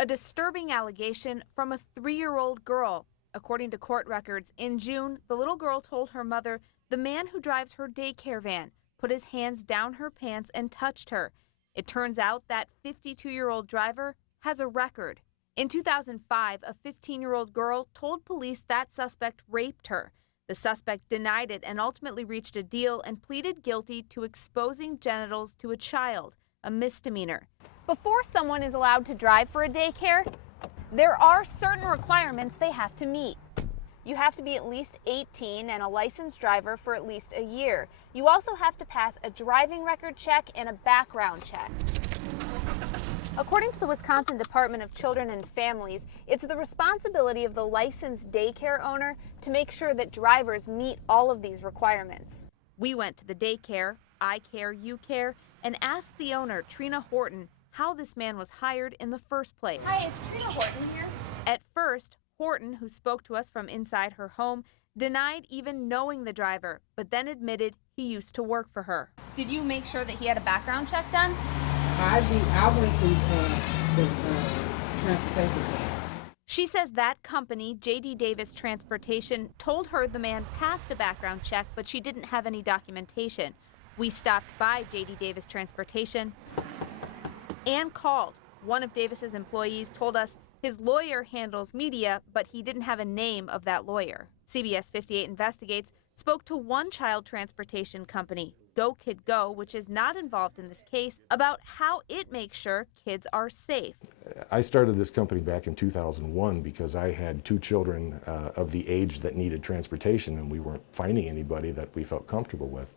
A disturbing allegation from a 3-year-old girl. According to court records, in June, the little girl told her mother the man who drives her daycare van put his hands down her pants and touched her. It turns out that 52-year-old driver has a record. In 2005, a 15-year-old girl told police that suspect raped her. The suspect denied it and ultimately reached a deal and pleaded guilty to exposing genitals to a child, a misdemeanor. Before someone is allowed to drive for a daycare, there are certain requirements they have to meet. You have to be at least 18 and a licensed driver for at least a year. You also have to pass a driving record check and a background check. According to the Wisconsin Department of Children and Families, it's the responsibility of the licensed daycare owner to make sure that drivers meet all of these requirements. We went to the daycare, I Care, You Care, and asked the owner, Trina Horton, how this man was hired in the first place. Hi, is Trina Horton here? At first, Horton, who spoke to us from inside her home, denied even knowing the driver, but then admitted he used to work for her. Did you make sure that he had a background check done? I went through the transportation company. She says that company, J.D. Davis Transportation, told her the man passed a background check, but she didn't have any documentation. We stopped by J.D. Davis Transportation and called. One of Davis's employees told us his lawyer handles media, but he didn't have a name of that lawyer. CBS 58 Investigates spoke to one child transportation company, Go Kid Go, which is not involved in this case, about how it makes sure kids are safe. I started this company back in 2001 because I had 2 children of the age that needed transportation, and we weren't finding anybody that we felt comfortable with.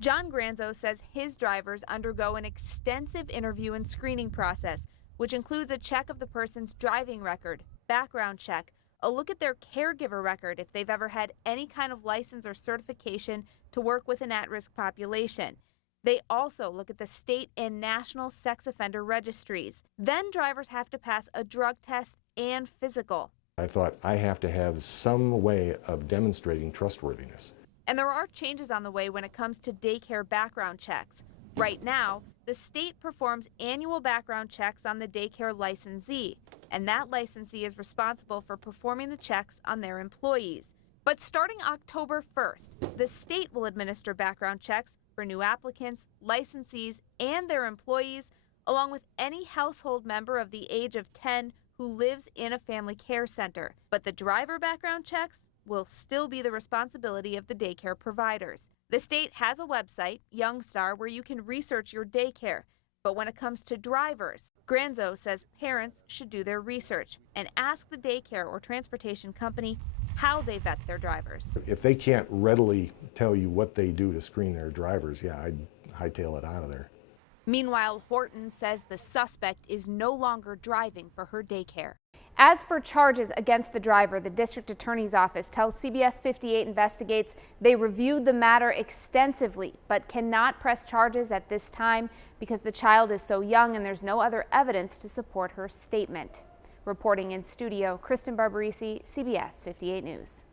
John Granzo says his drivers undergo an extensive interview and screening process, which includes a check of the person's driving record, background check, a look at their caregiver record if they've ever had any kind of license or certification to work with an at-risk population. They also look at the state and national sex offender registries. Then drivers have to pass a drug test and physical. I thought I have to have some way of demonstrating trustworthiness. And there are changes on the way when it comes to daycare background checks. Right now, the state performs annual background checks on the daycare licensee, and that licensee is responsible for performing the checks on their employees. But starting October 1st, the state will administer background checks for new applicants, licensees, and their employees, along with any household member of the age of 10 who lives in a family care center. But the driver background checks will still be the responsibility of the daycare providers. The state has a website, Youngstar, where you can research your daycare. But when it comes to drivers, Granzo says parents should do their research and ask the daycare or transportation company how they vet their drivers. If they can't readily tell you what they do to screen their drivers, yeah, I'd hightail it out of there. Meanwhile, Horton says the suspect is no longer driving for her daycare. As for charges against the driver, the district attorney's office tells CBS 58 Investigates they reviewed the matter extensively, but cannot press charges at this time because the child is so young and there's no other evidence to support her statement. Reporting in studio, Kristen Barbarisi, CBS 58 News.